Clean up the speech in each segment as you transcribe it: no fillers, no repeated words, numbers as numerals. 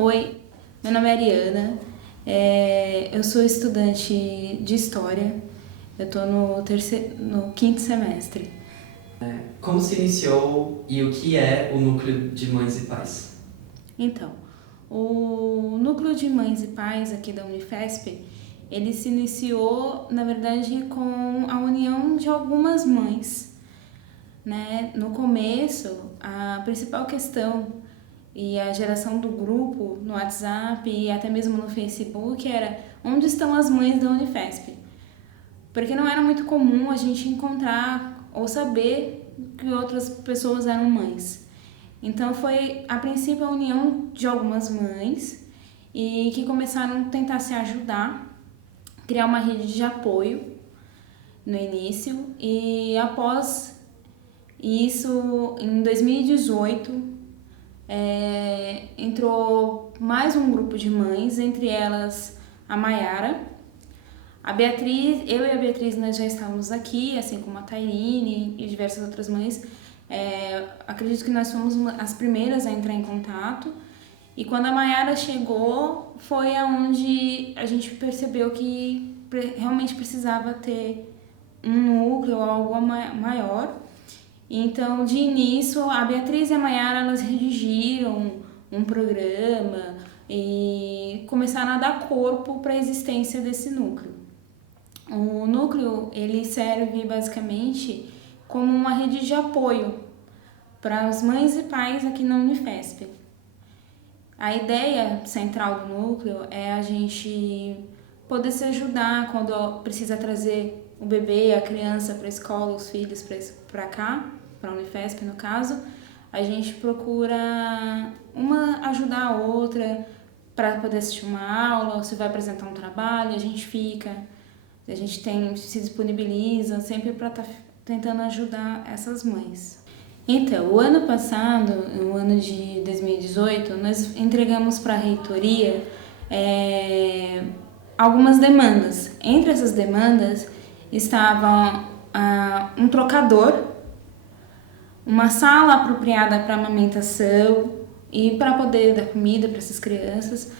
Oi, meu nome é Ariana, eu sou estudante de História, eu estou no quinto semestre. Como se iniciou e o que é o Núcleo de Mães e Pais? Então, o Núcleo de Mães e Pais aqui da Unifesp, ele se iniciou, na verdade, com a união de algumas mães, né? No começo, a principal questão e a geração do grupo no WhatsApp e até mesmo no Facebook era: onde estão as mães da Unifesp? Porque não era muito comum a gente encontrar ou saber que outras pessoas eram mães. Então foi a princípio a união de algumas mães e que começaram a tentar se ajudar, criar uma rede de apoio no início, e após isso, em 2018, entrou mais um grupo de mães, entre elas a Maiara, a Beatriz. Eu e a Beatriz nós já estávamos aqui, assim como a Tairine e diversas outras mães. Acredito que nós fomos as primeiras a entrar em contato, e quando a Maiara chegou foi aonde a gente percebeu que realmente precisava ter um núcleo ou algo maior. Então, de início, a Beatriz e a Maiara, elas redigiram um programa e começaram a dar corpo para a existência desse núcleo. O núcleo, ele serve basicamente como uma rede de apoio para as mães e pais aqui na Unifesp. A ideia central do núcleo é a gente poder se ajudar quando precisa trazer o bebê, a criança para a escola, os filhos para cá, para a Unifesp no caso. A gente procura uma ajudar a outra para poder assistir uma aula, ou se vai apresentar um trabalho, a gente fica, a gente se disponibiliza sempre para estar tentando ajudar essas mães. Então, o ano passado, no ano de 2018, nós entregamos para a reitoria algumas demandas. Entre essas demandas estavam um trocador, uma sala apropriada para amamentação e para poder dar comida para essas crianças.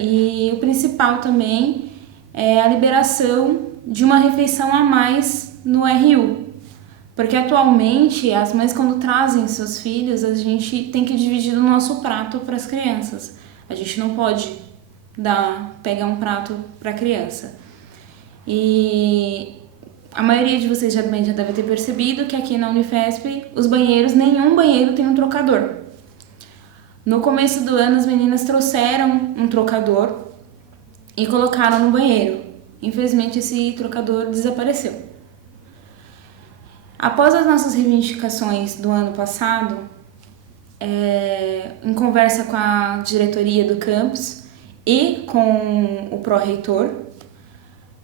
E o principal também é a liberação de uma refeição a mais no RU. Porque atualmente as mães, quando trazem seus filhos, a gente tem que dividir o nosso prato para as crianças. A gente não pode pegar um prato para a criança. E a maioria de vocês já deve ter percebido que aqui na Unifesp, os banheiros, nenhum banheiro tem um trocador. No começo do ano, as meninas trouxeram um trocador e colocaram no banheiro. Infelizmente, esse trocador desapareceu. Após as nossas reivindicações do ano passado, em conversa com a diretoria do campus e com o pró-reitor,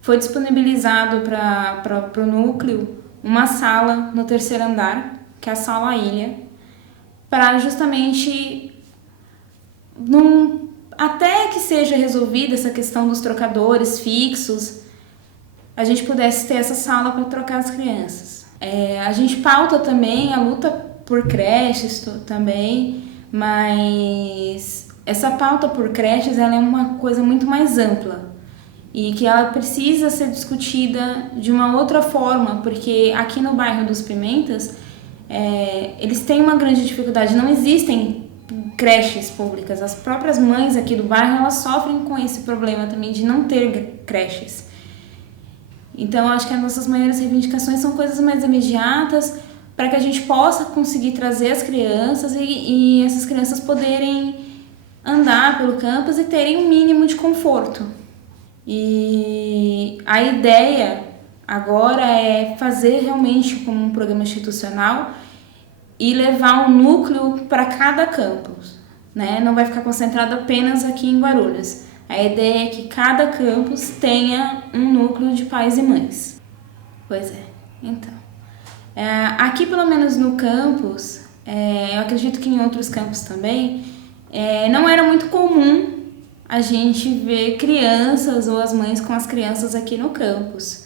foi disponibilizado para o núcleo uma sala no terceiro andar, que é a Sala Ilha, para justamente, até que seja resolvida essa questão dos trocadores fixos, a gente pudesse ter essa sala para trocar as crianças. A gente pauta também a luta por creches também, mas essa pauta por creches ela é uma coisa muito mais ampla e que ela precisa ser discutida de uma outra forma, porque aqui no bairro dos Pimentas eles têm uma grande dificuldade, não existem creches públicas, as próprias mães aqui do bairro elas sofrem com esse problema também de não ter creches. Então, acho que as nossas maiores reivindicações são coisas mais imediatas para que a gente possa conseguir trazer as crianças e essas crianças poderem andar pelo campus e terem um mínimo de conforto. E a ideia agora é fazer realmente como um programa institucional e levar um núcleo para cada campus, né? Não vai ficar concentrado apenas aqui em Guarulhos. A ideia é que cada campus tenha um núcleo de pais e mães. Pois é, então. Aqui, pelo menos no campus, eu acredito que em outros campos também, não era muito comum a gente ver crianças ou as mães com as crianças aqui no campus.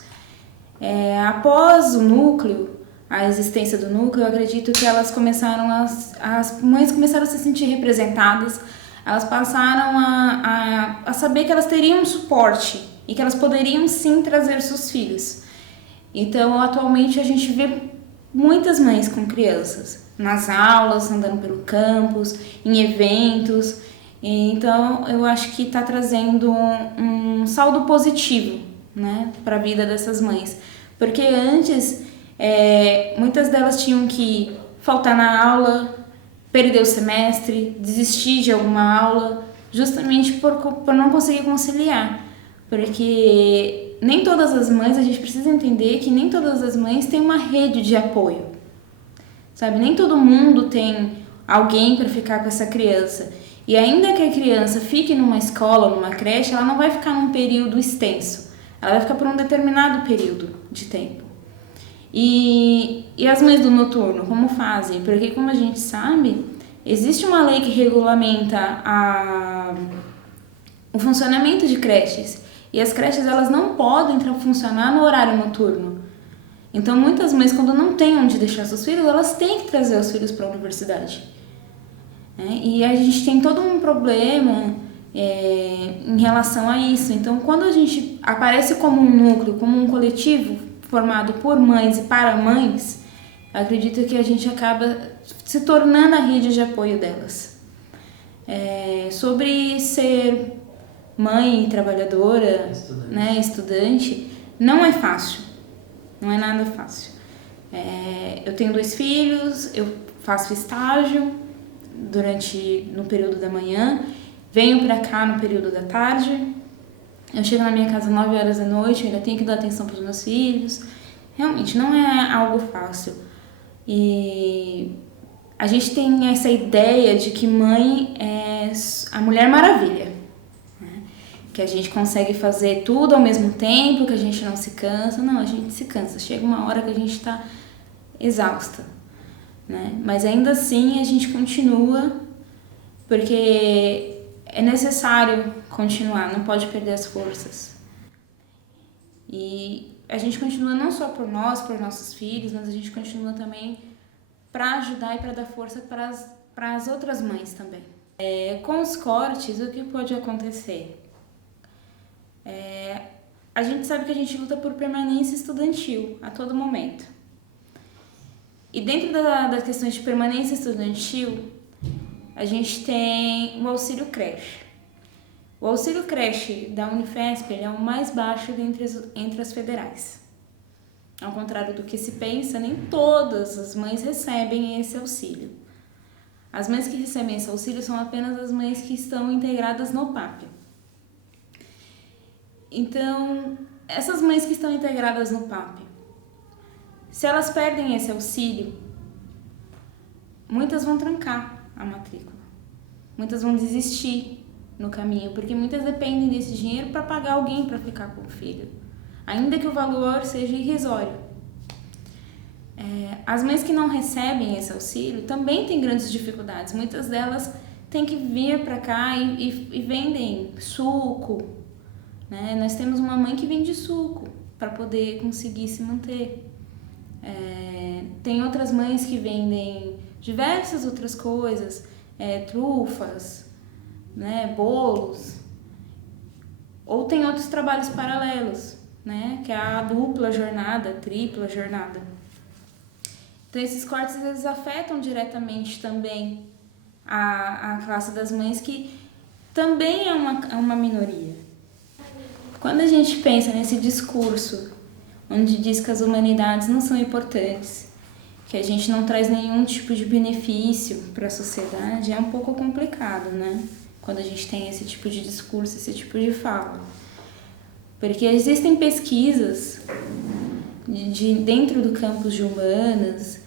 Após o núcleo, a existência do núcleo, eu acredito que as mães começaram a se sentir representadas, elas passaram a saber que elas teriam um suporte e que elas poderiam sim trazer seus filhos. Então, atualmente a gente vê muitas mães com crianças nas aulas, andando pelo campus, em eventos. Então, eu acho que está trazendo um saldo positivo, né, para a vida dessas mães. Porque antes, muitas delas tinham que faltar na aula, perder o semestre, desistir de alguma aula, justamente por não conseguir conciliar. Porque nem todas as mães, a gente precisa entender que nem todas as mães têm uma rede de apoio, sabe? Nem todo mundo tem alguém para ficar com essa criança. E ainda que a criança fique numa escola, numa creche, ela não vai ficar num período extenso. Ela vai ficar por um determinado período de tempo. E as mães do noturno, como fazem? Porque, como a gente sabe, existe uma lei que regulamenta o funcionamento de creches. E as creches, elas não podem funcionar no horário noturno. Então, muitas mães, quando não têm onde deixar seus filhos, elas têm que trazer os filhos para a universidade. E a gente tem todo um problema em relação a isso. Então, quando a gente aparece como um núcleo, como um coletivo formado por mães e para mães, acredito que a gente acaba se tornando a rede de apoio delas. Sobre ser mãe trabalhadora, estudante, não é fácil, não é nada fácil. Eu tenho 2 filhos, eu faço estágio no período da manhã, venho pra cá no período da tarde, eu chego na minha casa 9 horas da noite, eu ainda tenho que dar atenção pros meus filhos. Realmente não é algo fácil. E a gente tem essa ideia de que mãe é a Mulher Maravilha, né? Que a gente consegue fazer tudo ao mesmo tempo, que a gente não se cansa. Não, a gente se cansa, chega uma hora que a gente tá exausta, né? Mas ainda assim a gente continua, porque é necessário continuar, não pode perder as forças. E a gente continua não só por nós, por nossos filhos, mas a gente continua também para ajudar e para dar força para as outras mães também. Com os cortes, o que pode acontecer? A gente sabe que a gente luta por permanência estudantil a todo momento. E dentro das questões de permanência estudantil, a gente tem o auxílio creche. O auxílio creche da Unifesp é o mais baixo entre as federais. Ao contrário do que se pensa, nem todas as mães recebem esse auxílio. As mães que recebem esse auxílio são apenas as mães que estão integradas no PAP. Então, essas mães que estão integradas no PAP, se elas perdem esse auxílio, muitas vão trancar a matrícula. Muitas vão desistir no caminho, porque muitas dependem desse dinheiro para pagar alguém para ficar com o filho, ainda que o valor seja irrisório. As mães que não recebem esse auxílio também têm grandes dificuldades. Muitas delas têm que vir para cá e vendem suco, né? Nós temos uma mãe que vende suco para poder conseguir se manter. Tem outras mães que vendem diversas outras coisas, trufas, né, bolos, ou tem outros trabalhos paralelos, né, que é a dupla jornada, tripla jornada. Então esses cortes eles afetam diretamente também a classe das mães, que também é uma minoria. Quando a gente pensa nesse discurso onde diz que as humanidades não são importantes, que a gente não traz nenhum tipo de benefício para a sociedade, é um pouco complicado, né? Quando a gente tem esse tipo de discurso, esse tipo de fala. Porque existem pesquisas dentro do campus de humanas,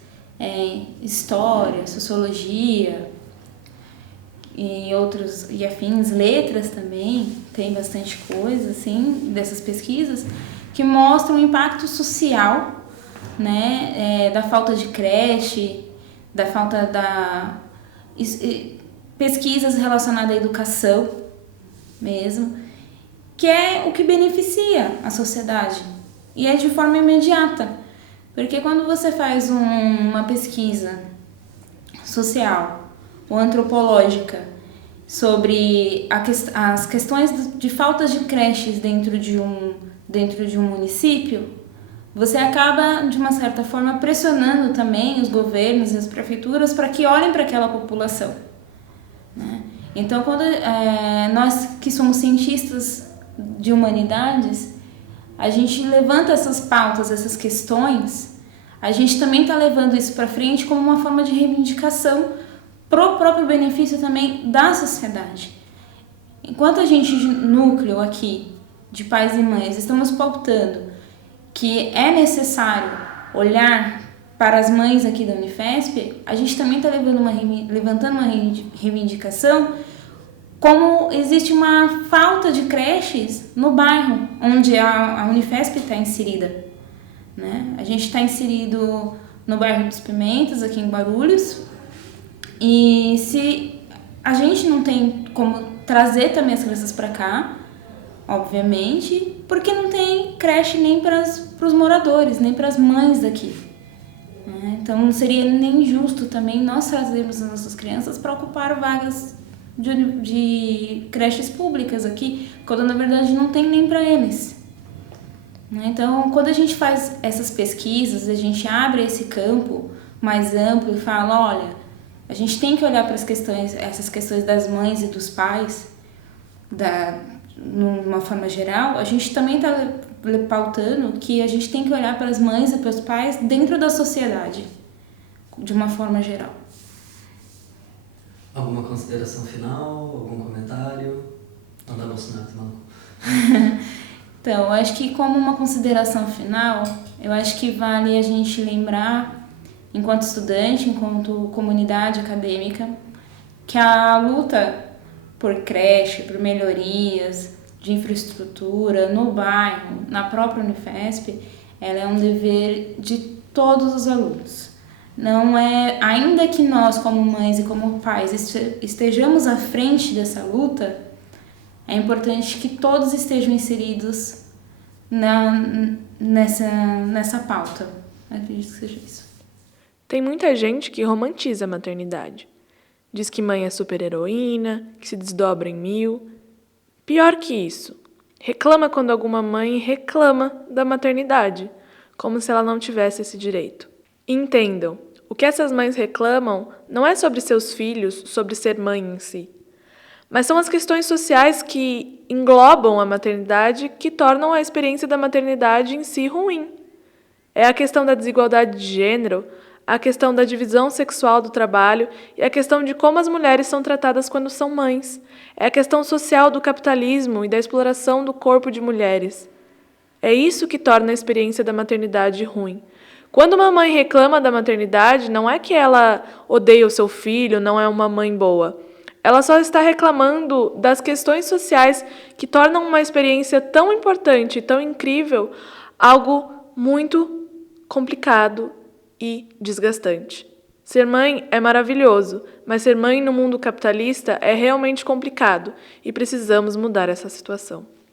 história, sociologia e afins, letras também, tem bastante coisa assim dessas pesquisas que mostram o impacto social, né, da falta de creche, da falta pesquisas relacionadas à educação mesmo, que é o que beneficia a sociedade e é de forma imediata, porque quando você faz uma pesquisa social ou antropológica sobre as questões de faltas de creches dentro de um município, você acaba, de uma certa forma, pressionando também os governos e as prefeituras para que olhem para aquela população, né? Então, quando nós que somos cientistas de humanidades, a gente levanta essas pautas, essas questões, a gente também está levando isso para frente como uma forma de reivindicação pro próprio benefício também da sociedade. Enquanto a gente, núcleo aqui, de pais e mães, estamos pautando que é necessário olhar para as mães aqui da Unifesp, a gente também está levantando uma reivindicação, como existe uma falta de creches no bairro onde a Unifesp está inserida, né? A gente está inserido no bairro dos Pimentas, aqui em Guarulhos, e se a gente não tem como trazer também as crianças para cá, obviamente, porque não tem creche nem para os moradores, nem para as mães daqui, né? Então não seria nem justo também nós trazermos as nossas crianças para ocupar vagas de creches públicas aqui, quando na verdade não tem nem para eles, né? Então, quando a gente faz essas pesquisas, a gente abre esse campo mais amplo e fala, olha, a gente tem que olhar para essas questões das mães e dos pais, numa forma geral, a gente também está pautando que a gente tem que olhar para as mães e para os pais dentro da sociedade, de uma forma geral. Alguma consideração final? Algum comentário? Manda Bolsonaro tomar no cu. Então, eu acho que como uma consideração final, eu acho que vale a gente lembrar, enquanto estudante, enquanto comunidade acadêmica, que a luta por creche, por melhorias de infraestrutura no bairro, na própria Unifesp, ela é um dever de todos os alunos. Não é, ainda que nós, como mães e como pais, estejamos à frente dessa luta, é importante que todos estejam inseridos nessa pauta. Eu acredito que seja isso. Tem muita gente que romantiza a maternidade. Diz que mãe é super-heroína, que se desdobra em mil. Pior que isso, reclama quando alguma mãe reclama da maternidade, como se ela não tivesse esse direito. Entendam, o que essas mães reclamam não é sobre seus filhos, sobre ser mãe em si, mas são as questões sociais que englobam a maternidade que tornam a experiência da maternidade em si ruim. É a questão da desigualdade de gênero, a questão da divisão sexual do trabalho e a questão de como as mulheres são tratadas quando são mães. É a questão social do capitalismo e da exploração do corpo de mulheres. É isso que torna a experiência da maternidade ruim. Quando uma mãe reclama da maternidade, não é que ela odeia o seu filho, não é uma mãe boa. Ela só está reclamando das questões sociais que tornam uma experiência tão importante, tão incrível, algo muito complicado e desgastante. Ser mãe é maravilhoso, mas ser mãe no mundo capitalista é realmente complicado e precisamos mudar essa situação.